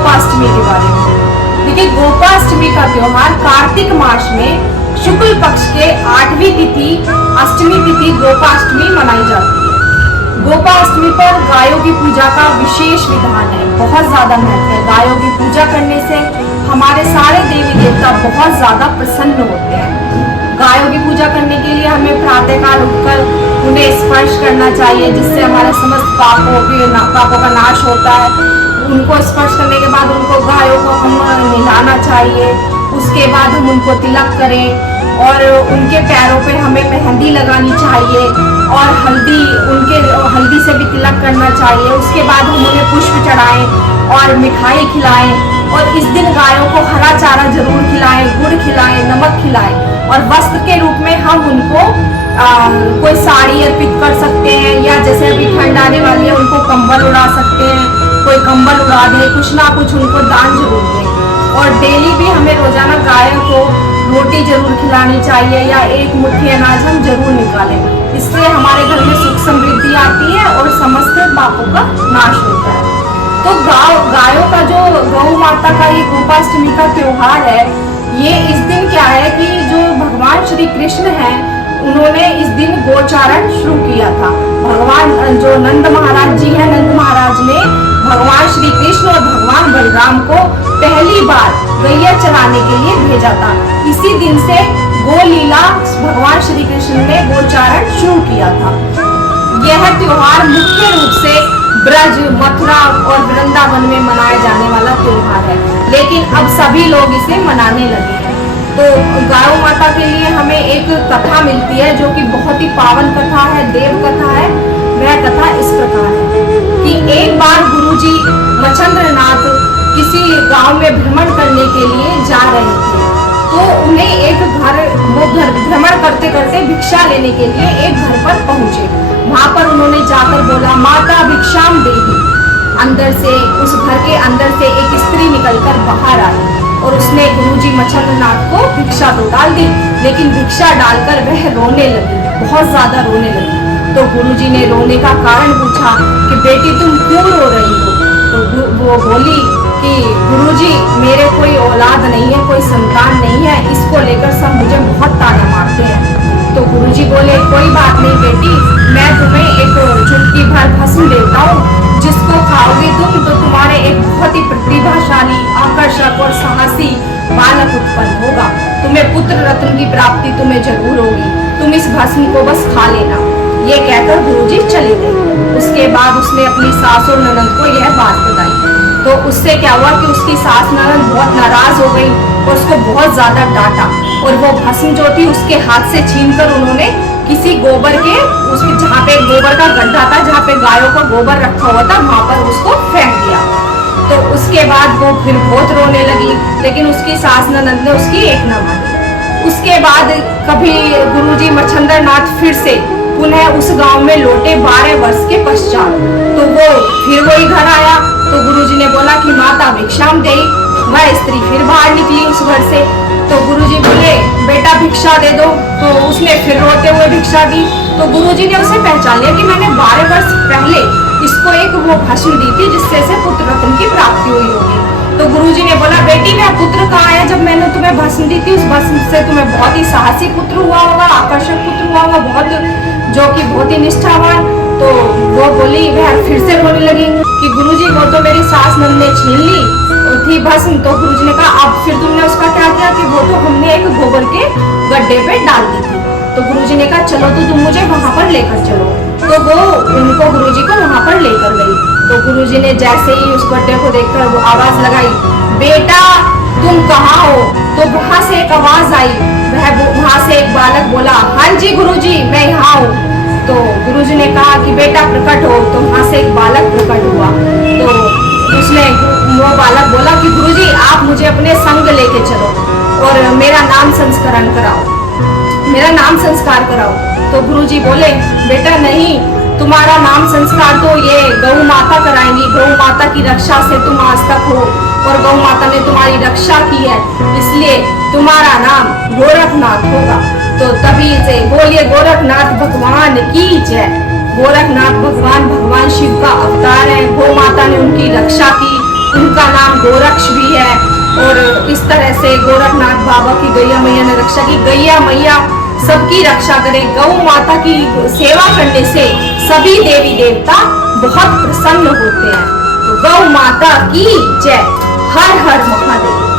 गोपाष्टमी के बारे में। देखिए, गोपाष्टमी का त्योहार कार्तिक मास में शुक्ल पक्ष के 8वीं तिथि अष्टमी तिथि गोपाष्टमी मनाई जाती है। गोपाष्टमी पर गायों की पूजा का विशेष विधान है, बहुत ज्यादा महत्व है। गायों की पूजा करने से हमारे सारे देवी देवता बहुत ज्यादा प्रसन्न होते हैं। गायों की पूजा करने के लिए हमें प्रातःकाल उठकर उन्हें स्पर्श करना चाहिए, जिससे हमारे समस्त पापों का नाश होता है। उनको स्पर्श करने के बाद उनको गायों को हम नहलाना चाहिए। उसके बाद हम उनको तिलक करें और उनके पैरों पे हमें मेहंदी लगानी चाहिए और हल्दी से भी तिलक करना चाहिए। उसके बाद हम उन्हें पुष्प चढ़ाएं और मिठाई खिलाएं और इस दिन गायों को हरा चारा जरूर खिलाएं, गुड़ खिलाएं, नमक खिलाएं। और वस्त्र के रूप में हम उनको कोई साड़ी अर्पित कर सकते हैं, या जैसे अभी ठंड आने वाली है उनको कंबल उड़ा सकते हैं, कोई कंबल उड़ा दे, कुछ ना कुछ उनको दान जरूर दें। और डेली भी हमें रोजाना गायों को रोटी जरूर खिलानी चाहिए या एक मुट्ठी अनाज हम जरूर निकालें। इससे हमारे घर में सुख समृद्धि आती है और समस्त पापों का नाश होता है। तो गायों का जो गौ माता का ये गोपाष्टमी का त्योहार है, ये इस दिन क्या है कि जो भगवान श्री कृष्ण हैं, उन्होंने इस दिन गोचारण शुरू किया था। भगवान जो नंद महाराज जी हैं, नंद महाराज ने भगवान श्री कृष्ण और भगवान बलराम को पहली बार गैया चराने के लिए भेजा था। इसी दिन से गोलीला भगवान श्री कृष्ण ने गोचारण शुरू किया था। यह त्योहार मुख्य रूप से ब्रज, मथुरा और वृंदावन में मनाए जाने वाला त्योहार है, लेकिन अब सभी लोग इसे मनाने लगे हैं। तो गायों माता के लिए हमें एक कथा मिलती है जो कि बहुत ही पावन कथा है, देव कथा है। वह कथा इस प्रकार है कि एक बार गुरुजी मच्छंद्रनाथ किसी गांव में भ्रमण करने के लिए जा रहे थे। तो उन्हें एक घर भ्रमण करते करते भिक्षा लेने के लिए एक घर पर पहुंचे। वहां पर उन्होंने जाकर बोला, माता भिक्षाम देहि। अंदर से, उस घर के अंदर से एक स्त्री निकलकर बाहर आई और उसने गुरुजी मच्छंद्रनाथ को भिक्षा तो डाल दी, लेकिन भिक्षा डालकर वह रोने लगी, बहुत ज्यादा रोने लगी। तो गुरुजी ने रोने का कारण पूछा कि बेटी तुम क्यों रो रही हो? तो वो बोली कि गुरुजी, मेरे कोई औलाद नहीं है, कोई संतान नहीं है, इसको लेकर सब मुझे बहुत ताना मारते हैं। तो गुरुजी बोले, कोई बात नहीं बेटी, मैं तुम्हें एक चुटकी भर भस्म देता हूँ, जिसको खाओगे तुम तो तुम्हारे एक बहुत ही प्रतिभाशाली, आकर्षक और साहसी बालक उत्पन्न होगा। तुम्हें पुत्र रत्न की प्राप्ति तुम्हें जरूर होगी। तुम इस भस्म को बस खा लेना। ये कहकर गुरुजी चले गए। उसके बाद उसने अपनी सास और ननद को यह बात बताई। तो उससे क्या हुआ कि उसकी सास ननद बहुत नाराज हो गई और उसको बहुत ज्यादा डांटा, और वो भस्म जो थी उसके हाथ से छीनकर उन्होंने किसी गोबर के, उसमें जहाँ पे गोबर का गड्ढा था, जहाँ पे गायों का गोबर रखा हुआ था, वहां पर उसको फेंक दिया। तो उसके बाद वो फिर बहुत रोने लगी, लेकिन उसकी सास ननद ने उसकी एक न मानी। उसके बाद कभी गुरुजी मच्छंद्रनाथ फिर से पुनः उस गांव में लौटे 12 वर्ष के पश्चात। तो वो फिर वही घर आया। तो गुरुजी ने बोला कि माता भिक्षाम दे। वह स्त्री फिर बाहर निकली उस घर से। तो गुरुजी बोले, बेटा भिक्षा दे दो। तो उसने फिर रोते हुए भिक्षा दी। तो गुरुजी ने उसे पहचान लिया कि मैंने 12 वर्ष पहले इसको एक वो भस्म दी थी, जिससे इसे पुत्र रत्न की प्राप्ति हुई होगी। तो गुरुजी ने बोला, बेटी मेरा पुत्र कहाँ है? जब मैंने तुम्हें भस्म दी थी, उस भस्म से तुम्हें बहुत ही साहसी पुत्र हुआ होगा, आकर्षक पुत्र हुआ होगा, जो कि बहुत ही निष्ठावान। तो वो बोली, वह फिर से रोने लगी कि गुरुजी वो तो मेरी सास नंद ने छीन ली थी भस्म। तो गुरुजी ने कहा, अब फिर तुमने उसका क्या किया? कि वो तो हमने एक गोबर के गड्ढे पे डाल दी थी। तो गुरुजी ने कहा, चलो तो तुम मुझे वहां पर लेकर चलो। तो वो उनको गुरुजी को वहां पर लेकर गई। तो गुरुजी ने जैसे ही उस गड्ढे को देखकर वो आवाज लगाई, बेटा तुम कहाँ हो? तो वहां से एक आवाज आई। वहां से एक बालक बोला, हाँ जी गुरुजी, मैं यहाँ हूँ। तो गुरुजी ने कहा कि बेटा प्रकट हो। तो वहां से एक बालक प्रकट हुआ। तो उसने वो बालक बोला कि गुरुजी आप मुझे अपने संग लेके चलो और मेरा नाम संस्कार कराओ। तो गुरुजी बोले, बेटा नहीं, तुम्हारा नाम संस्कार तो ये गौ माता कराएंगी। गौ माता की रक्षा से तुम आज तक हो और गौ माता ने तुम्हारी रक्षा की है, इसलिए तुम्हारा नाम गोरखनाथ होगा। तो तभी से बोलिए गोरखनाथ भगवान की जय। गोरखनाथ भगवान शिव का अवतार है। गौ माता ने उनकी रक्षा की उनका नाम गोरक्ष भी है। और इस तरह से गोरखनाथ बाबा की गैया मैया ने रक्षा की। गैया मैया सबकी रक्षा करे। गौ माता की सेवा करने से सभी देवी देवता बहुत प्रसन्न होते हैं। तो गौ माता की जय। हर हर महादेव।